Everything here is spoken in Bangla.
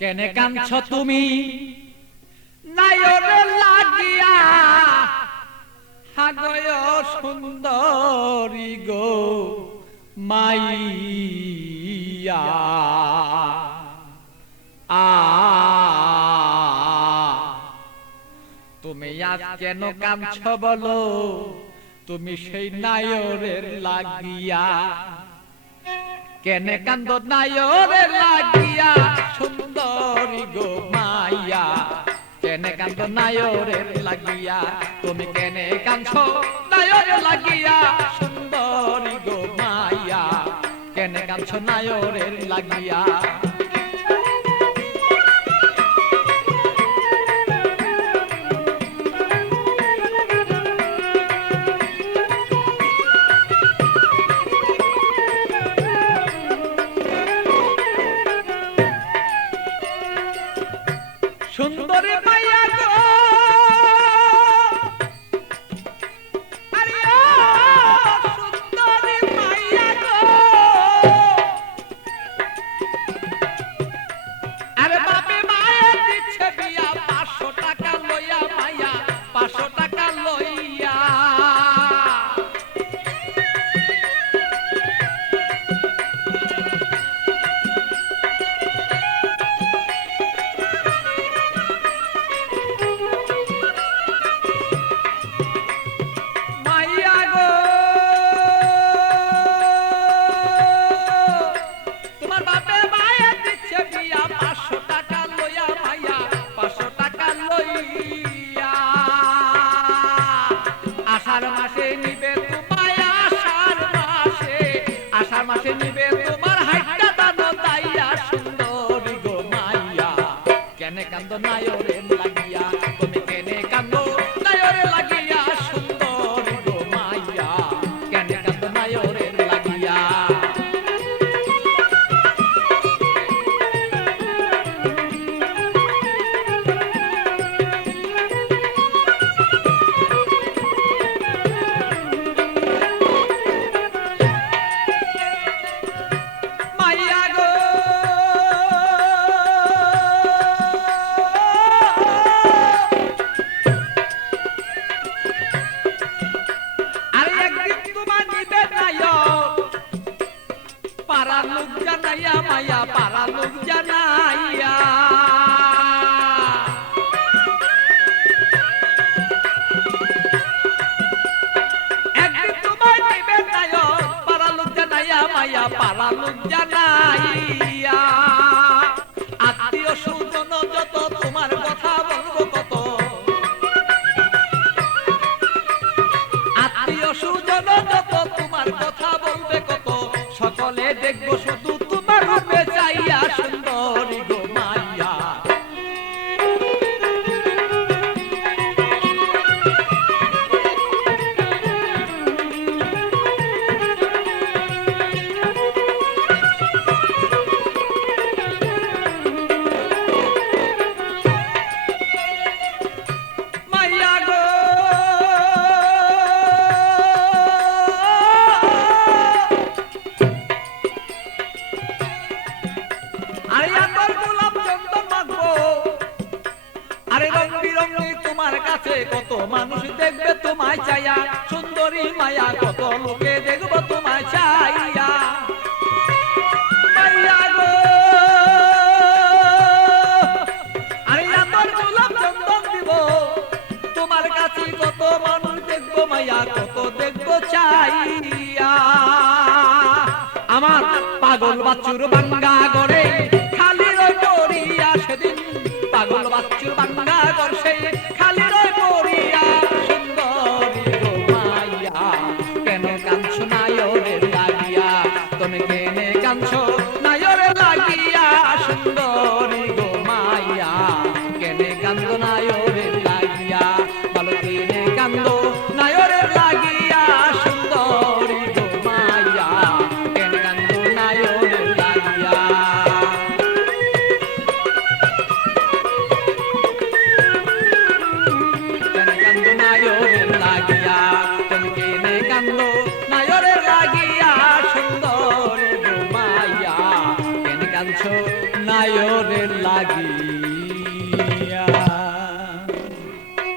কেনে কাঁদছ তুমি নায়রে লাগিয়া হাগয় সুন্দরী গো মাইয়া তুমি আজ কেন কাঁদছ বলো তুমি সেই নায়রের লাগিয়া কেনে কান্দ নায়রের লাগিয়া সুন্দরী গো মাইয়া কেনে কান্দ নায়রের লাগিয়া তুমি কেনে কাঁদছ নায়রের লাগিয়া সুন্দরী গো মাইয়া কেনে কাঁদছ নায়রের লাগিয়া সুন্দরী মাইয়া গো আরে সুন্দরী মাইয়া গো আরে বাপে মায়া দিচ্ছে বিয়া 500 টাকা লইয়া মাইয়া 500 টাকা লইয়া মাসে নিবে তোমার হাইটা দানো দাইয়া সুন্দরী গো মাইয়া কেনে কান্দ নায়রের লাগিয়া তুমি কেনে কান্দ নায়রের লাগিয়া সুন্দরী গো মাইয়া কেনে কান্দ নায়রের লাগিয়া পারা লোক জানাইয়া মাইয়া পারা লোক জানাইয়া একদিন তোমায় নিবে নায়ক পারা লোক জানাইয়া মাইয়া পারা লোক জানাইয়া আত্মীয় স্বজন যত তোমার কথা বলবো কত আত্মীয় স্বজন যত তোমার কথা বলবে কত সকলে দেখবো শুধু তোমার রূপে চাইয়া সুন্দরী গো মাইয়া মাইয়া গো তোমার কাছে কত মানুষ দেখবে তোমায় চাইয়া সুন্দরী মায়া কত লোকে দেখবো তোমায় চাইয়া মাইয়া গো আরে আমার গোলাপ চন্দন দিব তোমার কাছে কত মানুষ দেখবো মায়া কত দেখবো চাইয়া আমার পাগল বাচ্চুর বাঙ্গা গড়ে খালি রই পড়িয়া সেদিন পাগল বাচ্চুর বাঙ্গা গড় সেই খালি রই পড়িয়া সুন্দরী গো মাইয়া কেন কাঁদছ নায়রের লাগিয়া তুমি কেনে কাঁদছ নায়রের লাগিয়া সুন্দরী গো মাইয়া কেনে কান্দ নায়রের লাগিয়া বলো কেনে কান্দ নায়রের লাগিয়া সুন্দরী গো মাইয়া কেনে কান্দ নায়রের লাগিয়া নায়রের লাগি